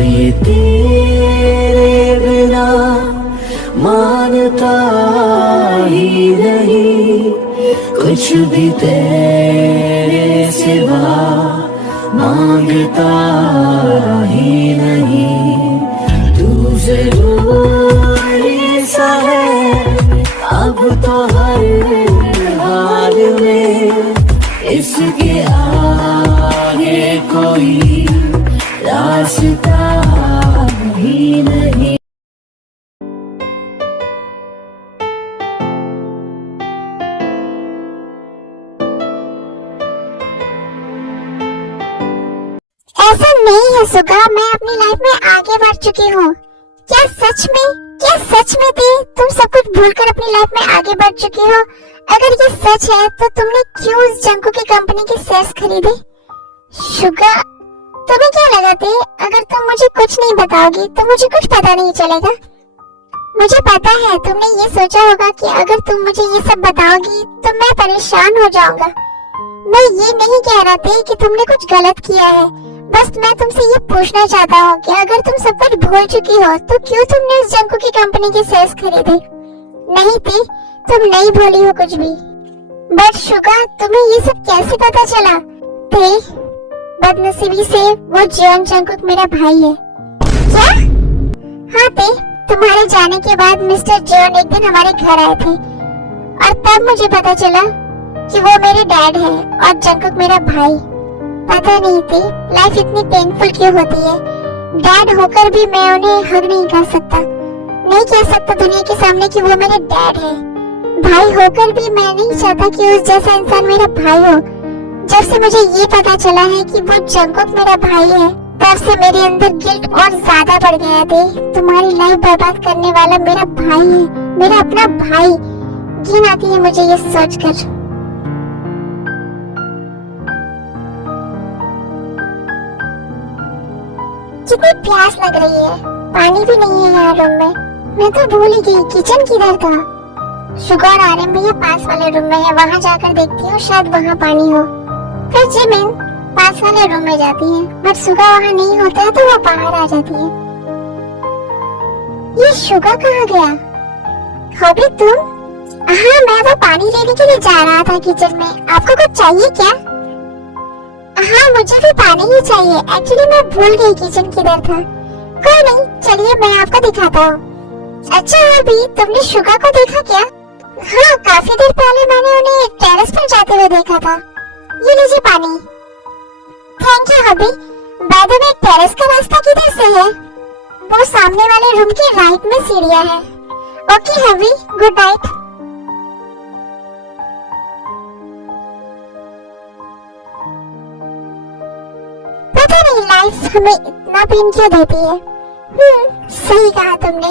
ये तेरे बिना मानता ही नहीं, कुछ भी तेरे सिवा मांगता ही नहीं। तू जरूरी सा है अब तो हर हाल में, इसके आगे कोई रास्ता ही नहीं। ऐसा नहीं है सुगा, मैं अपनी लाइफ में आगे बढ़ चुकी हूँ। क्या सच में थे तुम सब कुछ भूलकर अपनी लाइफ में आगे बढ़ चुकी हो? अगर ये सच है तो तुमने क्यों उस जंकू की कंपनी के शेयर्स खरीदे? शुगा, तुम्हें क्या लगा थी अगर तुम मुझे कुछ नहीं बताओगी तो मुझे कुछ पता नहीं चलेगा? मुझे पता है तुमने ये सोचा होगा कि अगर तुम मुझे ये सब बताओगी तो मैं परेशान हो जाऊंगा। मैं ये नहीं कह रहा थी कि तुमने कुछ गलत किया है, बस मैं तुमसे ये पूछना चाहता हूँ कि अगर तुम सब कुछ भूल चुकी हो तो क्यों तुमने उस जंकू की कंपनी के शेयर्स खरीदे? नहीं थी, तुम नहीं भूली हो कुछ भी। बट शुगा, तुम्हें ये सब कैसे पता चला? थे बदनसीबी से वो जॉन जंकुक मेरा भाई है। क्या? हाँ थे, तुम्हारे जाने के बाद मिस्टर जॉन एक दिन हमारे घर आए थे और तब मुझे पता चला कि वो मेरे डैड है और जंकुक मेरा भाई। पता नहीं थी लाइफ इतनी पेनफुल क्यों होती है। डैड होकर भी मैं उन्हें हग नहीं कर सकता, नहीं कह सकता दुनिया के सामने कि वो मेरे डैड है। भाई होकर भी मैं नहीं चाहता कि उस जैसा इंसान मेरा भाई हो। जब से मुझे ये पता चला है कि वो जंकुक मेरा भाई है, तब से मेरे अंदर गिल्ट और ज्यादा बढ़ गया थे। तुम्हारी लाइफ बर्बाद करने वाला मेरा भाई है, मेरा अपना भाई। घिन आती है मुझे ये सोचकर। कितनी प्यास लग रही है, पानी भी नहीं है यहाँ रूम में। मैं तो भूल ही गई किचन किधर था। शुगर आर्यन भैया पास वाले रूम में है, वहाँ जाकर देखती हूँ शायद वहाँ पानी हो। फिर जिमिन पास वाले रूम में जाती है, बट सुगा वहाँ नहीं होता है तो वो बाहर आ जाती है। ये शुगा कहाँ गया? हॉबी तुम? हाँ, मैं वो पानी लेने के लिए जा रहा था किचन में। आपको कुछ चाहिए क्या? हाँ, मुझे भी पानी ही चाहिए। एक्चुअली मैं भूल गई किचन किधर था। कोई नहीं, चलिए मैं आपको दिखाता हूँ। अच्छा अभी तुमने शुगा को देखा क्या? हाँ, काफी देर पहले मैंने उन्हें टेरेस पर जाते हुए देखा था। ये लीजिए पानी। Thank you hubby. By the way, terrace का रास्ता किधर से है? वो सामने वाले रूम के राइट में सीढ़ियाँ हैं। ओके हबी, गुड नाइट। पता नहीं लाइफ हमें इतना पेन क्यों देती है। सही कहा तुमने।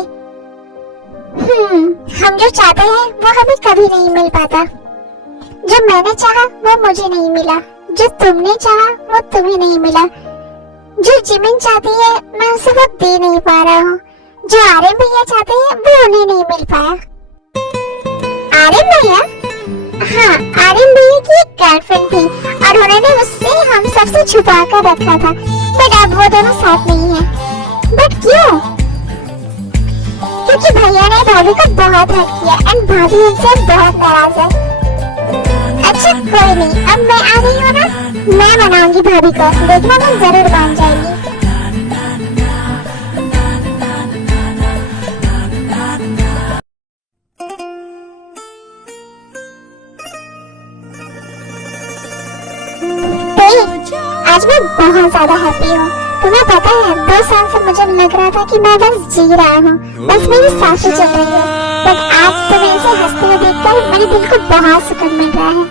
हम जो चाहते हैं वो हमें कभी नहीं मिल पाता। जो मैंने चाहा वो मुझे नहीं मिला, जो तुमने चाहा वो तुम्हें नहीं मिला। जो जिमिन चाहती है मैं उसे वो दे नहीं पा रहा हूँ। जो आर्यन भैया चाहते हैं वो उन्हें नहीं मिल पाया। आर्यन भैया? हाँ, आर्यन भैया की एक गर्लफ्रेंड थी और उन्होंने उससे हम सबसे छुपा कर रखा था, बट अब वो दोनों साथ नहीं है। बट क्यों? क्योंकि भैया ने भाभी को बहुत हर्ट किया एंड भाभी उनसे बहुत नाराज है। अच्छा कोई नहीं, अब मैं आ गई हूँ ना, मैं मनाऊंगी भाभी को, देखना मैं जरूर मान जाएंगी। आज मैं बहुत ज्यादा हैप्पी हूँ। तुम्हें पता है 2 साल से मुझे लग रहा था कि मैं बस जी रहा हूँ, बस मेरी सांसें चल रही है। बट आज तुम्हें ऐसे हंसते हुए देखकर मेरे दिल को बहुत सुकून मिल रहा है।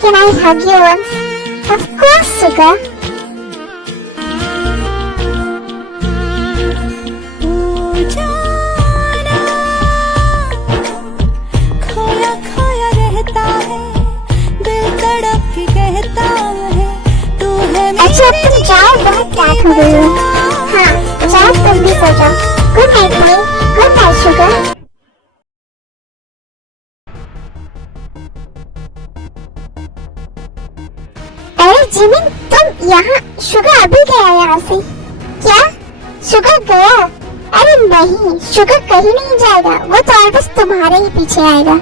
Can I hug you once? Of course, Suga. खोया खोया रहता है, दिल तड़प के कहता है तू है। अच्छा तुम जाओ, बहुत रात हो गई है। हाँ जाओ, तुम भी सो जाओ। गुड नाइट भाई, गुड नाइट शुगा। अरे जिमिन तुम यहाँ? शुगा अभी गया यहाँ से। क्या शुगर गया? अरे नहीं, शुगर कहीं नहीं जाएगा, वो तो ऑलवेज तुम्हारे ही पीछे आएगा।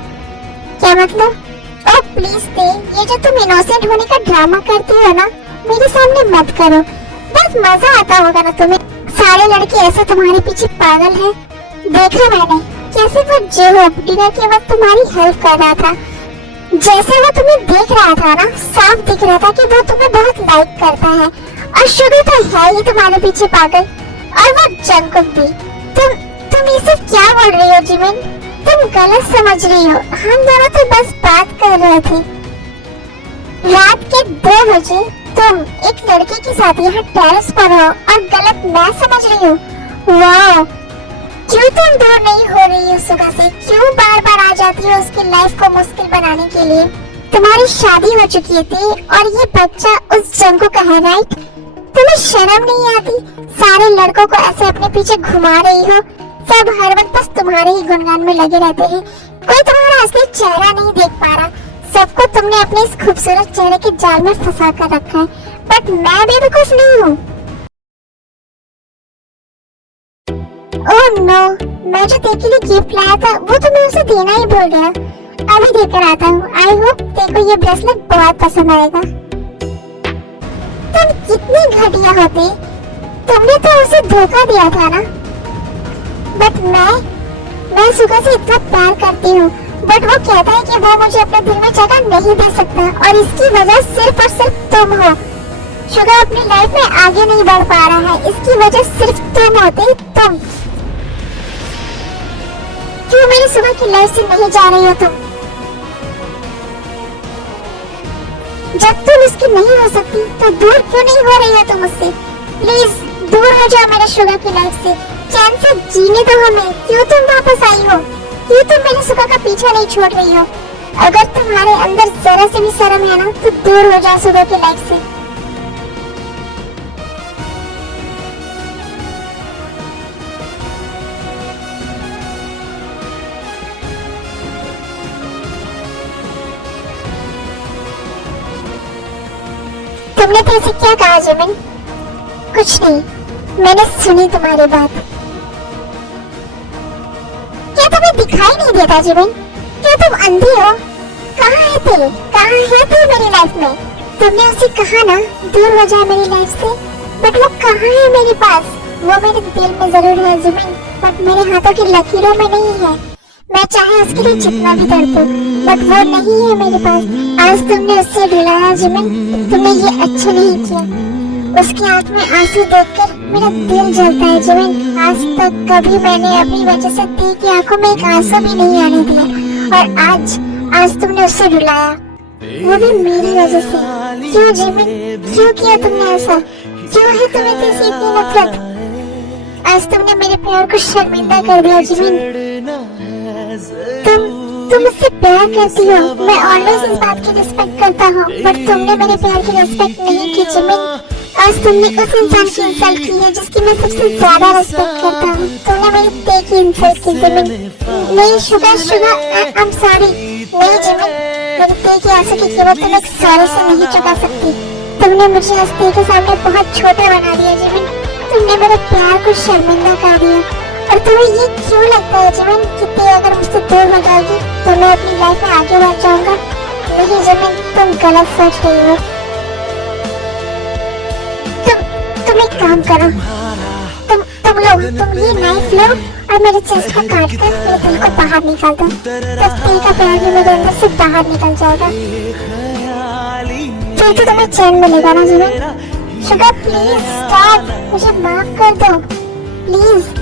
क्या मतलब? ओह प्लीज दे, ये जो तुम इनोसेंट होने का ड्रामा करती हो ना, मेरे सामने मत करो। बहुत मजा आता होगा ना तुम्हें, सारे लड़के ऐसे तुम्हारे पीछे पागल हैं। देखा मैंने कैसे वो जो डिनर के वक्त तुम्हारी हेल्प कर रहा था, जैसे वो तुम्हें देख रहा था ना, साफ दिख रहा था कि वो तुम्हें बहुत लाइक करता है। और शुगर तो है ही तुम्हारे पीछे पागल, और वो जंकुक भी। तुम ये सब क्या बोल रही हो जिमिन? तुम गलत समझ रही हो, हम दोनों तो बस बात कर रहे थे। रात के 2 बजे तुम एक लड़के के साथ यहाँ टेरेस पर हो और गलत मैं समझ रही हूँ? वाह, क्यों तुम दूर नहीं हो रही हो सुबह से? क्यों बार बार आ जाती हो उसकी लाइफ को मुश्किल बनाने के लिए? तुम्हारी शादी हो चुकी थी और ये बच्चा उस जंकुक का है, राइट? तुम्हें शर्म नहीं आती? सारे लड़कों को ऐसे अपने पीछे घुमा रही हो, सब हर वक्त बस तुम्हारे ही गुणगान में लगे रहते हैं। कोई तुम्हारा असली चेहरा नहीं देख पा रहा, सबको तुमने अपने इस खूबसूरत चेहरे के जाल में फंसा कर रखा है। बट मैं बेवकूफ नहीं हूँ। ओह नो, मैं जो तेरे के लिए गिफ्ट लाया था वो तो मैं उसे देना ही भूल गया। अभी देकर आता हूँ। आई होप तेरे को ये ब्रेसलेट बहुत पसंद आएगा। तुम कितनी घटिया होती, तुमने तो उसे धोखा दिया था ना। बट मैं सुगा से इतना प्यार करती हूँ, बट वो कहता है कि वो मुझे अपने दिल में जगह नहीं दे सकता, और इसकी वजह सिर्फ और सिर्फ तुम हो। सुगा अपनी लाइफ में आगे नहीं बढ़ पा रहा है, इसकी वजह सिर्फ तुम होती, तुम। क्यों मेरी सुगा की लाइफ से नहीं जा रही हो तुम? जब तुम उसकी नहीं हो सकती तो दूर क्यों नहीं हो रही हो तुम उससे? प्लीज दूर हो जाओ मेरे शुगर की लाइफ से, चैन से जीने दो हमें। क्यों तुम वापस आई हो? क्यों तुम मेरे शुगर का पीछा नहीं छोड़ रही हो? अगर तुम्हारे अंदर जरा से भी शर्म है ना तो दूर हो जाओ शुगर की लाइफ से। तुमने तो इसे क्या कहा जिमिन? कुछ नहीं, मैंने सुनी तुम्हारी बात। क्या तुम्हें दिखाई नहीं देता जिमिन? क्या तुम अंधी हो? कहाँ है तू? कहाँ है तू मेरी लाइफ में? तुमने उसे कहा ना दूर हो जा मेरी लाइफ से, बट वो कहाँ है मेरे पास? वो मेरे दिल में जरूर है जिमिन, बट मेरे हाथों की लकीरों में नहीं है। मैं चाहे उसके लिए जितना भी तड़पूं, बट वो नहीं है मेरे पास। आज तुमने उससे रुलाया जिमिन, तुमने ये अच्छा नहीं किया। उसकी आंख में आंसू देखकर मेरा दिल जलता है जिमिन। आज तक कभी मैंने अपनी वजह से दी की आंखों में एक आंसू भी नहीं आने दिया, और आज तुमने उससे रुलाया, वो भी मेरी वजह से। क्यों जिमिन, क्यों किया तुमने ऐसा? क्यों है तुम्हें कैसी इतनी नफरत? आज तुमने मेरे प्यार को शर्मिंदा कर दिया जिमिन। तुम मुझसे प्यार करती हो, मैं ऑलवेज इस बात की रिस्पेक्ट करता हूँ, बट तुमने मेरे प्यार की रिस्पेक्ट नहीं की जिमिन। आज तुमने उस इंसान की इंसल्ट की है जिसकी मैं सबसे ज्यादा रिस्पेक्ट करता हूँ। तुमने मेरी ते की इंसल्ट की जिमिन। नहीं शुगर, आई एम सॉरी। नहीं जिमिन, मेरी ते की आंसू की कीमत तुम एक सॉरी से नहीं चुका सकती। तुमने मुझे आज ते के सामने बहुत छोटा बना दिया जिमिन। तुमने मेरे प्यार को शर्मिंदा कर दिया। और तुम्हें ये क्यों लगता है जिमिन कि ते अगर मुझसे दूर हो जाएगी तो मैं अपनी लाइफ में आगे बढ़ जाऊंगा? नहीं जिमिन, तुम गलत सोच रही हो। तुम एक काम करो, तुम ये नाइफ लो और मेरे चेस्ट को काट कर मेरे दिल को बाहर निकाल दो, तब दिल का प्यार भी मेरे अंदर से बाहर निकल जाएगा। फिर तो तुम्हें चैन मिलेगा ना जिमिन। शुगर प्लीज स्टॉप, मुझे माफ कर दो प्लीज।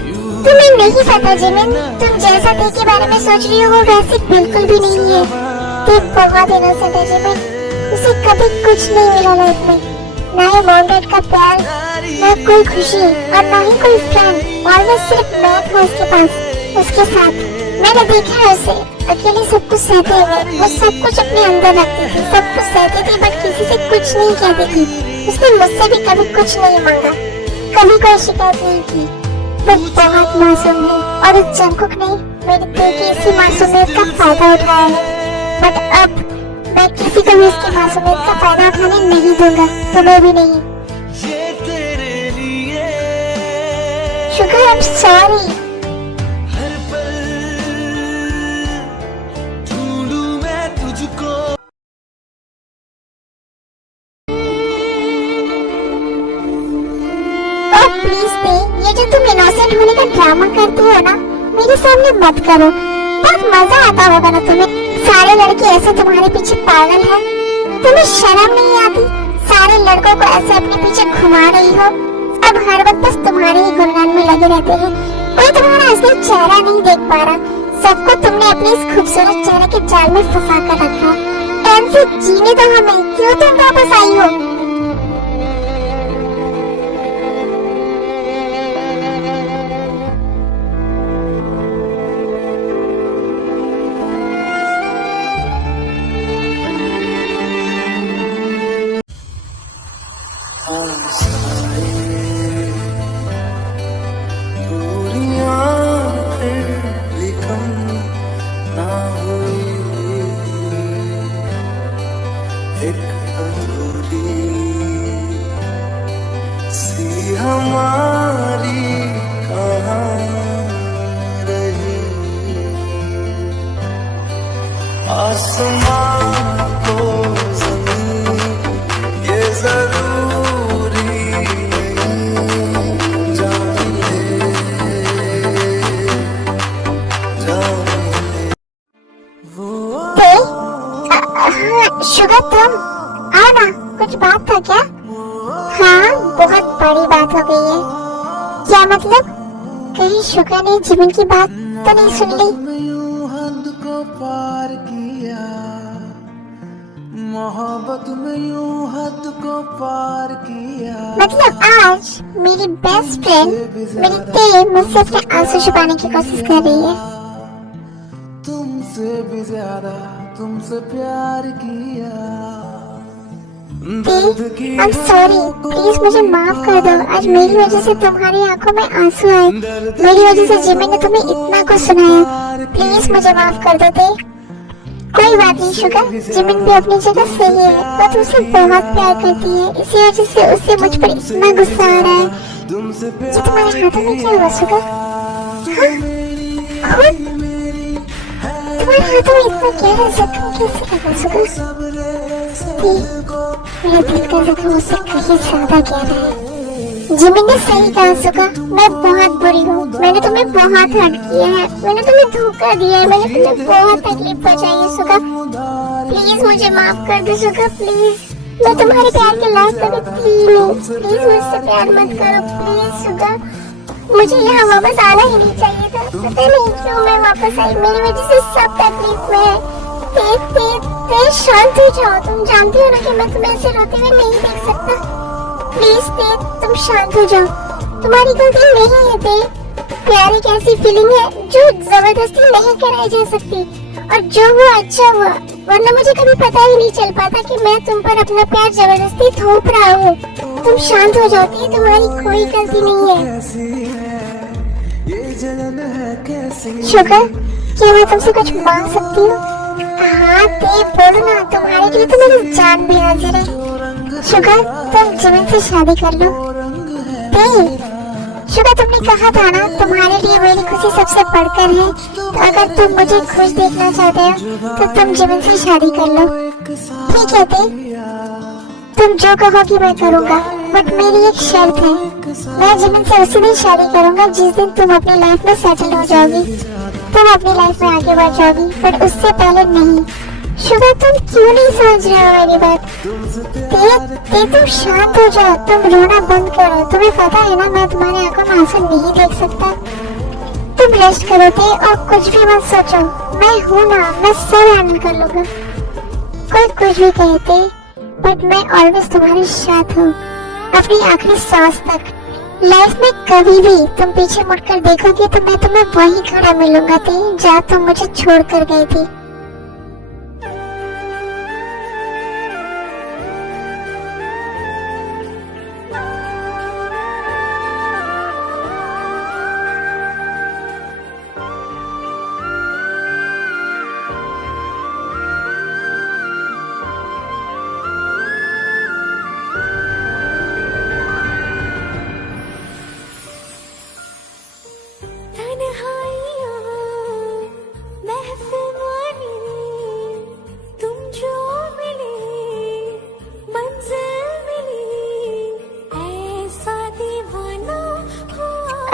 तुम्हें नहीं पता जिमिन, तुम जैसा ते के बारे में सोच रही हो वो वैसे बिल्कुल भी नहीं है। ते बहुत इनोसेंट है जिमिन, उसे कभी कुछ नहीं मिला लाइफ में, ना ही मॉम डैड का प्यार, ना कोई खुशी, और ना ही कोई फ्रेंड। ऑलवेज सिर्फ मैं था उसके पास, उसके साथ। मैंने देखा है उसे अकेले सब कुछ सहते हुए। वो सब कुछ अपने अंदर रखती थी, सब कुछ सहती थी, बट किसी से कुछ नहीं कहती थी। उसने मुझसे भी कभी कुछ नहीं मांगा, कभी कोई शिकायत नहीं की। वो बहुत मासूम है, और उस जंकुक ने मेरे दिल की इसी मासूमियत का फायदा उठाया है। बट अब मैं किसी को भी उसकी मासूमियत का फायदा उठाने नहीं दूंगा, तुम्हें भी नहीं। ये तेरे लिए शुगर आई एम सॉरी। हर पल ढूंढूं मैं तुझको। ओह प्लीज दे, ये जो तुम इनोसेंट होने का ड्रामा करते हो ना, मेरे सामने मत करो। बहुत मजा आता होगा ना तुम्हें। सारे लड़के ऐसे तुम्हारे पीछे पागल हैं। तुम्हें शर्म नहीं आती? सारे लड़कों को ऐसे अपने पीछे घुमा रही हो। अब हर वक्त बस तुम्हारे ही गुणगान में लगे रहते हैं। कोई तुम्हारा असली चेहरा नहीं देख पा रहा। सबको तुमने अपने इस खूबसूरत चेहरे के जाल में फंसा कर रखा है। ऐसे जीने दो हमें, क्यों तुम वापस आई हो? हमारी कहाँ रही आसमां को ज़मीं ये ज़रूरी नहीं जान ले वो हाँ, शुगर तुम आओ ना, कुछ बात था क्या? हाँ, बहुत बड़ी बात हो गई है। क्या मतलब? कहीं शुगर ने जिमिन की बात तो नहीं सुन ली? यूं हद को पार किया मोहब्बत में यूं हद को पार किया। मतलब आज मेरी बेस्ट फ्रेंड मेरी ते मुझसे अपने आंसू छुपाने की कोशिश कर रही है। तुमसे भी ज्यादा तुमसे प्यार किया। आई एम सॉरी, प्लीज मुझे माफ कर दो। आज मेरी वजह से तुम्हारी आंखों में आंसू आए। मेरी वजह से जिमिन ने तुम्हें इतना कुछ सुनाया। प्लीज मुझे माफ कर दो ते। कोई बात नहीं शुगर, जिमिन भी अपनी जगह सही है। वो तुमसे बहुत प्यार करती है, इसी वजह से उसे मुझ पर इतना गुस्सा आ रहा है। ये तुम्हारे हाथों में क्या हुआ शुगर? हाँ? खुद? तुम्हारे हाथों में इतना गहरा जख्म कैसे लगा शुगर? मेरे दिल का जख्म मुझसे कहीं ज्यादा गहरा है। जिमिन ने सही कहा सुगा, मैं बहुत बुरी हूँ। मैंने तुम्हें बहुत हर्ट किया है, मैंने तुम्हें धोखा दिया है, मैंने तुम्हें बहुत तकलीफ पहुँचाई है सुगा। प्लीज मुझे माफ कर दो सुगा, प्लीज। मैं तुम्हारे प्यार के लायक कभी थी नहीं। प्लीज मुझसे प्यार मत करो प्लीज सुगा। मुझे यहाँ वापस आना ही नहीं चाहिए था। पता नहीं क्यों मैं वापस आई, मेरी वजह से सब तकलीफ में है। ते शांत हो जाओ। तुम जानती हो ना कि मैं तुम्हें ऐसे रोते हुए नहीं देख सकता। प्लीज ते तुम शांत हो जाओ। तुम्हारी गलती नहीं है ते। प्यार एक ऐसी फीलिंग है जो जबरदस्ती नहीं कराई जा सकती। और जो हुआ अच्छा हुआ, वरना मुझे कभी पता ही नहीं चल पाता कि मैं तुम पर अपना प्यार जबरदस्ती थोप रहा हूँ। तुम शांत हो जाओ ते, तुम्हारी कोई गलती नहीं है। शुगर, क्या मैं तुमसे कुछ मांग सकती हूँ? हाँ ते बोलो ना, तुम्हारे लिए तो मेरी जान भी हाजिर है। शुगर, तुम जिमिन से शादी कर लो। ते शुगर, तुमने कहा था ना तुम्हारे लिए मेरी खुशी सबसे बढ़कर है। तो अगर तुम मुझे खुश देखना चाहते हो तो तुम जिमिन से शादी कर लो। ठीक है ते, तुम जो कहोगी मैं करूँगा, बट मेरी एक शर्त है। मैं जिमिन से उसी दिन शादी करूँगा जिस दिन तुम अपनी लाइफ में सेटल हो जाओगी। तुम अपनी लाइफ में आगे बढ़ जाओगी, पर उससे पहले नहीं। शुगर, तुम क्यों नहीं समझ रहे हो मेरी बात? ते तुम शांत हो जाओ, तुम रोना बंद करो। तुम्हें पता है ना मैं तुम्हारी आंखों में आंसू नहीं देख सकता। तुम रेस्ट करो ते और कुछ भी मत सोचो। मैं हूँ ना, मैं सब हैंडल कर लूँगा। कोई कुछ भी कहते, बट मैं ऑलवेज तुम्हारे साथ हूँ, अपनी आखिरी सांस तक। लाइफ में कभी भी तुम पीछे मुड़कर देखोगे तो मैं तुम्हें वहीं खड़ा मिलूंगा ते, जहाँ तुम मुझे छोड़कर गई थी।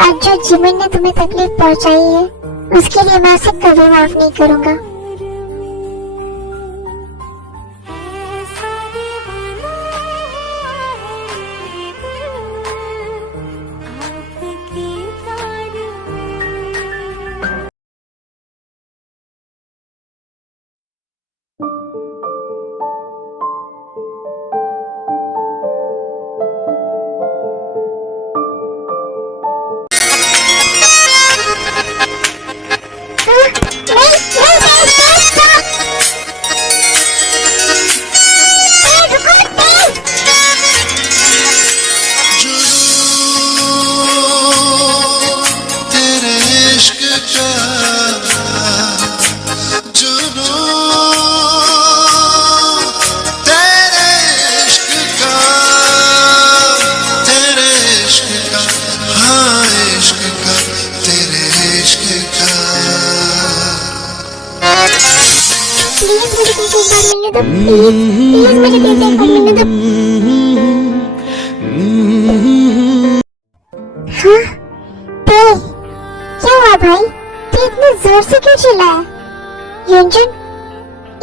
आज जो जिमिन ने तुम्हें तकलीफ पहुंचाई है उसके लिए मैं उसे कभी माफ नहीं करूंगा। प्लीज मुझे कैसे एक बार मिलने दो। हाँ ते क्या हुआ भाई, तू इतने जोर से क्यों चिल्लाया? युंजुन,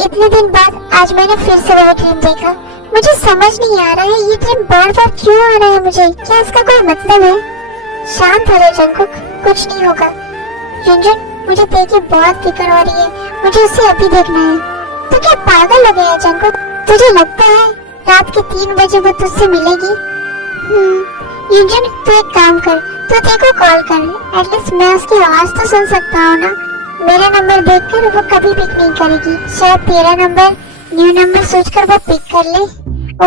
इतने दिन बाद आज मैंने फिर से वह ड्रीम देखा। मुझे समझ नहीं आ रहा है ये ड्रीम बार बार क्यों आ रहा है मुझे। क्या इसका कोई मतलब है? शांत हो जा जंगकुक, कुछ नहीं होगा। युंजुन, मुझे ते की बहुत फिक्र हो रही है, मुझे उसे अभी देखना है। तू क्या पागल हो गया जंगकुक? तुझे लगता है रात के 3 बजे वो तुझसे मिलेगी? युंजुन, तू एक काम कर, तू ते को कॉल कर, एटलीस्ट मैं उसकी आवाज तो सुन सकता हूँ ना। मेरा नंबर देखकर वो कभी पिक नहीं करेगी, शायद तेरा नंबर न्यू नंबर सोचकर वो पिक कर ले।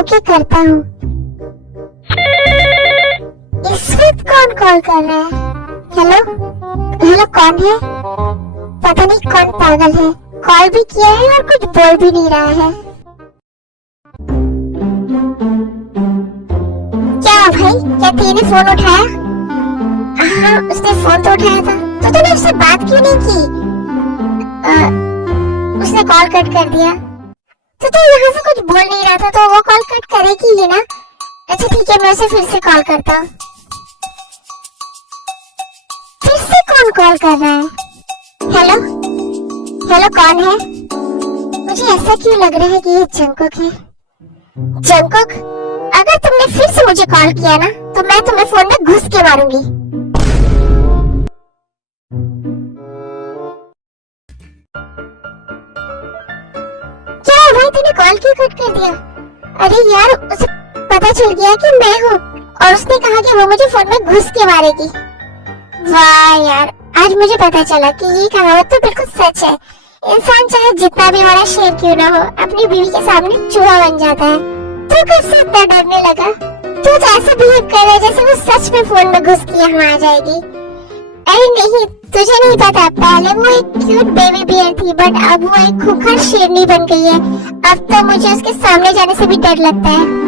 ओके, करता हूँ। इस वक्त कौन कॉल कर रहा है? हेलो हेलो, कौन है? पता नहीं कौन पागल है, कॉल भी किया है और कुछ बोल भी नहीं रहा है। क्या भाई, क्या तेने फोन उठाया? हाँ, उसने फोन तो उठाया था, तो तूने उससे बात क्यों नहीं की? उसने कॉल कट कर दिया। तो तू यहाँ से कुछ बोल नहीं रहा था, तो वो कॉल कट करेगी ही ना। अच्छा ठीक है, मैं उसे फिर से कॉल करता हूँ। फिर से कौन कॉल कर रहा है? हेलो हेलो, कौन है? मुझे ऐसा क्यों लग रहा है कि ये जंगकुक है। जंगकुक, अगर तुमने फिर से मुझे कॉल किया ना तो मैं तुम्हें फोन में घुस के मारूंगी। क्या भाई, तूने कॉल क्यों कट कर दिया? अरे यार, उसे पता चल गया कि मैं हूँ और उसने कहा कि वो मुझे फोन में घुस के मारेगी। वाह यार, आज मुझे पता चला कि ये कहावत तो बिल्कुल सच है। इंसान चाहे जितना भी बड़ा शेर क्यों ना हो, अपनी बीवी के सामने चूहा बन जाता है। तू कब से इतना डरने लगा? तू तो ऐसा बिहेव कर रहा है जैसे वो सच में फोन में घुस के यहाँ आ जाएगी। अरे नहीं, तुझे नहीं पता, पहले वो एक क्यूट बेबी बियर थी, बट अब वो एक खूंखार शेरनी बन गई है। अब तो मुझे उसके सामने जाने से भी डर लगता है।